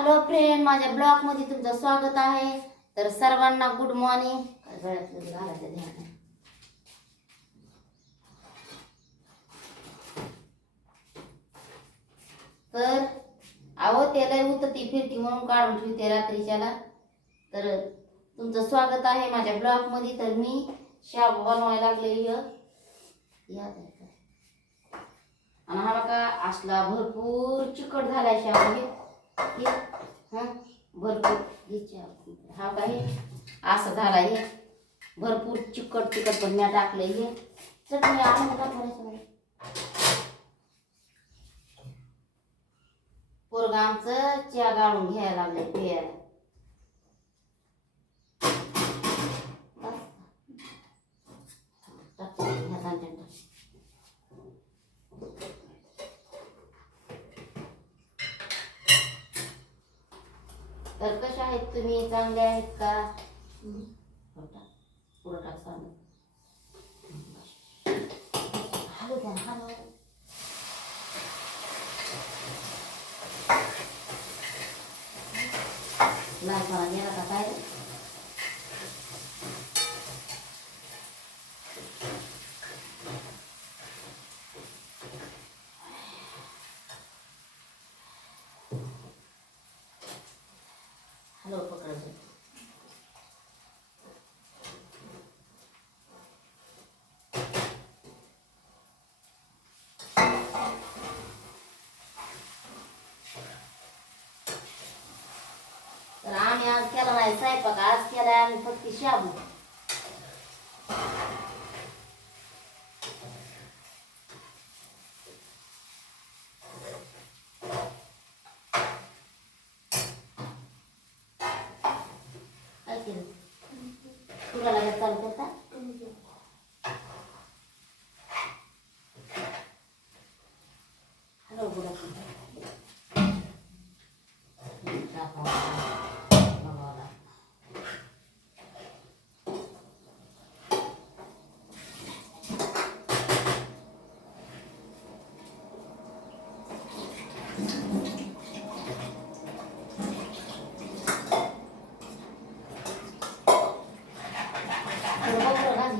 Hello friend माझ्या मध्ये तुमचं स्वागत आहे तर सर्वांना गुड मॉर्निंग तर आहो त्याला ती फिरती म्हणून काढून ठेवते रात्रीच्याला तर तुमचं स्वागत आहे माझ्या मध्ये तर मी शाप बनवायला लागले आणि हा का असला भरपूर चिकट झालाय शाप भरपूर याच्या हा काय असं झाला हे भरपूर चिकट चिकट पण मी टाकलं हे चटणी आणून का भरायचं पोरगांचं च्या गाळून घ्यायला लागले प्यायला तर कशा आहेत तुम्ही चांगले आहेत का पुढं टाक हॅलो हॅलो नाही मला गेला का काय तर आम्ही आज केला नाही स्वयंपाक आज केलाय आम्ही फक्त शाबू kecil. Enggak ada besar besar. Halo budak.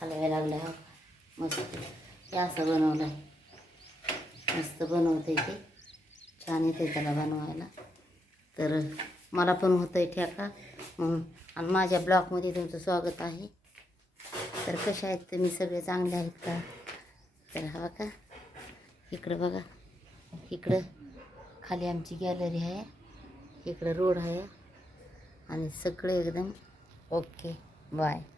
हलवायला लागल्या हो मस्त हे असं बनवलं आहे मस्त बनवतं आहे ते छान येते त्याला बनवायला तर मला पण होतं आहे ठेका म्हणून आणि माझ्या ब्लॉकमध्ये तुमचं स्वागत आहे तर कसे आहेत तुम्ही सगळे चांगले आहेत का तर हवा का इकडं बघा इकडं खाली आमची गॅलरी आहे इकडं रोड आहे आणि सगळे एकदम ओके बाय